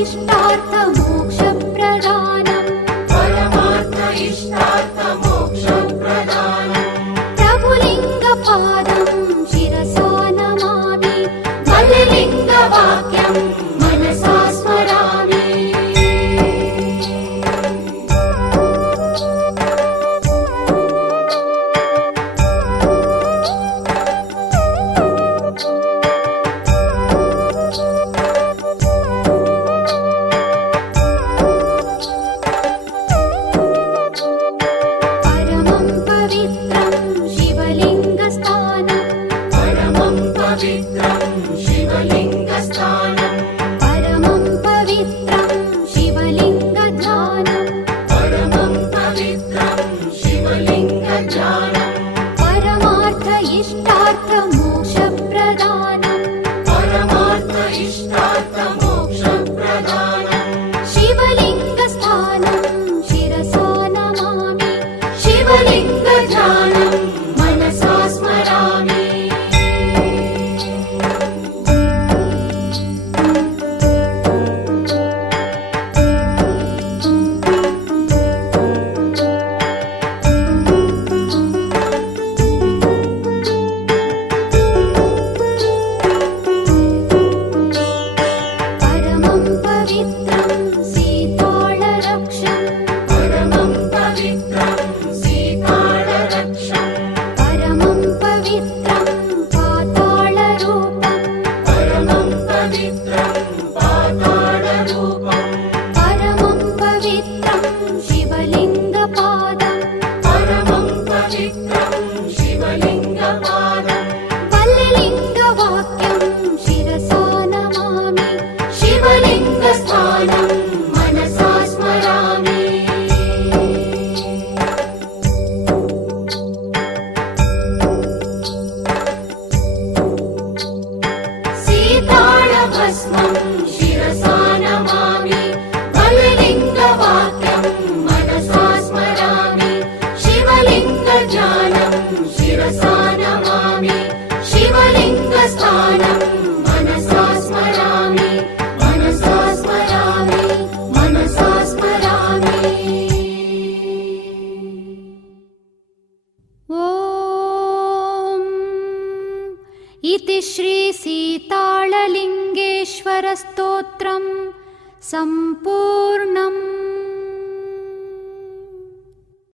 इष्टार्थमोक्षप्रदानम् परमार्थ इष्टार्थमोक्षप्रदानम् प्रभुलिङ्गपादं शिरसा नमामि बललिङ्गवाक्यं मनसा स्मरामि परमं पवित्रं शिवलिङ्गस्थानम् परमं पवित्रं शिवलिङ्गस्थानम् परमं पवित्रं शिवलिङ्गध्यानम् परमं पवित्रं शिवलिङ्गज्ञानम् परमार्थ इष्टार्थमोक्षप्रदानम् परमार्थ इष्टार्थमोक्षप्रदानम् शिवलिङ्गस्थानं शिरसा नमामि शिवलिङ्गध्यानं मनसा स्मरामि परमं पवित्रं सीताळरक्षम् परमं पवित्रं सीताळरक्षम् परमं पवित्रं पाताळरूपम् परमं पवित्रं पाताळरूपम् परमं पवित्रं शिवलिङ्गपादम् परमं पवित्रं शिवलिङ्गपादम् बललिङ्गवाक्यं शिरसा नमामि शिवलिङ्गस्थानं मनसा स्मरामि सीताळभस्मं शिरसा नमामि बललिङ्गवाक्यं मनसा स्मरामि शिवलिङ्गज्ञानं शिरसा नमामि शिवलिङ्गस्थानं मनसा स्मरामि मनसा स्मरामि मनसा स्मरामि ॐ इति श्री सीताळलिङ्गेश्वरस्तोत्रम् सम्पूर्णम्।